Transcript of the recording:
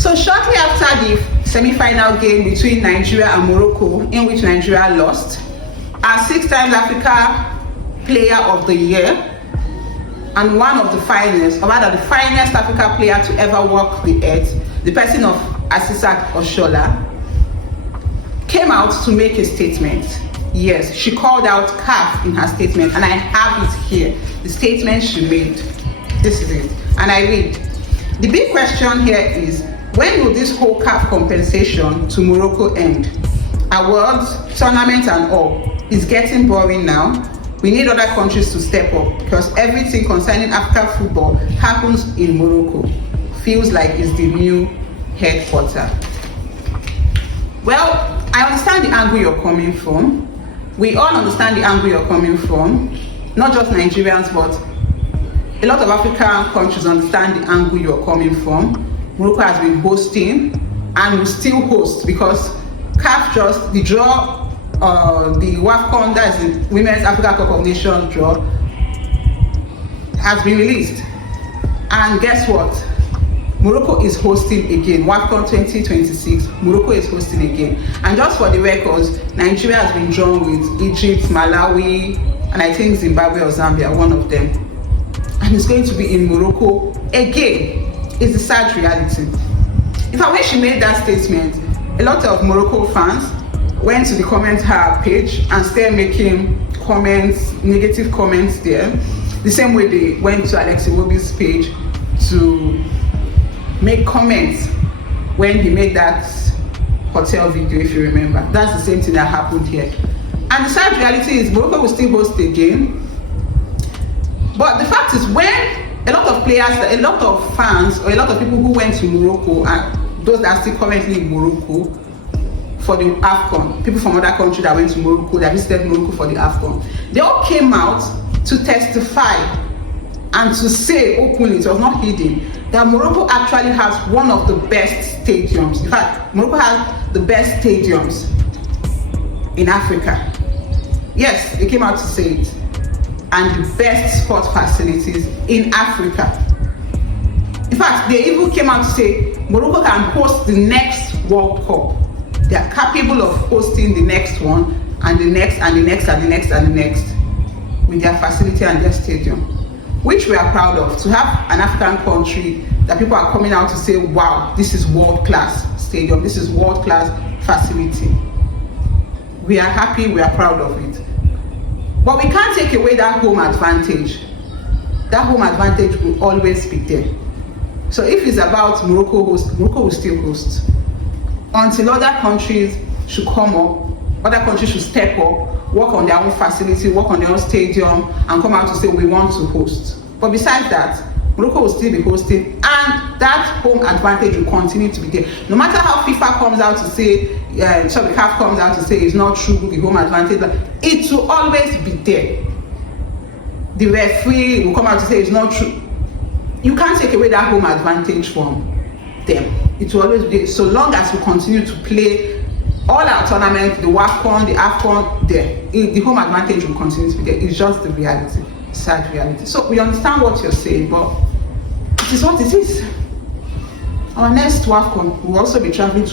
So shortly after the semi-final game between Nigeria and Morocco, in which Nigeria lost, our 6-time Africa Player of the Year and one of the finest, or rather the finest Africa player to ever walk the earth, the person of Asisat Oshola, came out to make a statement. Yes, she called out CAF in her statement, and I have it here, the statement she made. This is it, and I read. The big question here is, when will this whole CAF compensation to Morocco end? Awards, tournaments and all is getting boring now. We need other countries to step up because everything concerning African football happens in Morocco. Feels like it's the new headquarters. Well, I understand the angle you're coming from. We all understand the angle you're coming from. Not just Nigerians, but a lot of African countries understand the angle you're coming from. Morocco has been hosting and will still host because CAF just, the draw, the Afcon, that is the Women's Africa Cup of Nations draw, has been released. And guess what? Morocco is hosting again. Afcon 2026, Morocco is hosting again. And just for the records, Nigeria has been drawn with Egypt, Malawi, and I think Zimbabwe or Zambia, one of them. And it's going to be in Morocco again. It's the sad reality. In fact, when she made that statement, a lot of Morocco fans went to the comment her page and started making comments, negative comments there. The same way they went to Alexi Wobi's page to make comments when he made that hotel video, if you remember. That's the same thing that happened here. And the sad reality is Morocco will still host again. But the fact is, when a lot of players, a lot of fans, or a lot of people who went to Morocco, and those that are still currently in Morocco for the Afcon, people from other countries that went to Morocco, that visited Morocco for the Afcon, they all came out to testify and to say openly, it was not hidden, that Morocco actually has one of the best stadiums. In fact, Morocco has the best stadiums in Africa. Yes, they came out to say it. And the best sport facilities in Africa. In fact, they even came out to say Morocco can host the next World Cup. They are capable of hosting the next one, and the next, and the next, and the next, and the next, with their facility and their stadium, which we are proud of. To have an African country that people are coming out to say, wow, this is world-class stadium, this is world-class facility. We are happy, we are proud of it. But we can't take away that home advantage. That home advantage will always be there. So if it's about Morocco host, Morocco will still host. Until other countries should come up, other countries should step up, work on their own facility, work on their own stadium, and come out to say we want to host. But besides that, Morocco will still be hosting, and that home advantage will continue to be there. No matter how FIFA comes out to say, CAF comes out to say it's not true, the home advantage, it will always be there. The referee will come out to say it's not true. You can't take away that home advantage from them. It will always be there. So long as we continue to play all our tournaments, the Afcon, the Afcon, the home advantage will continue to be there. It's just the reality, sad reality. So we understand what you're saying, but it is what it is. Our next Afcon will also be traveling to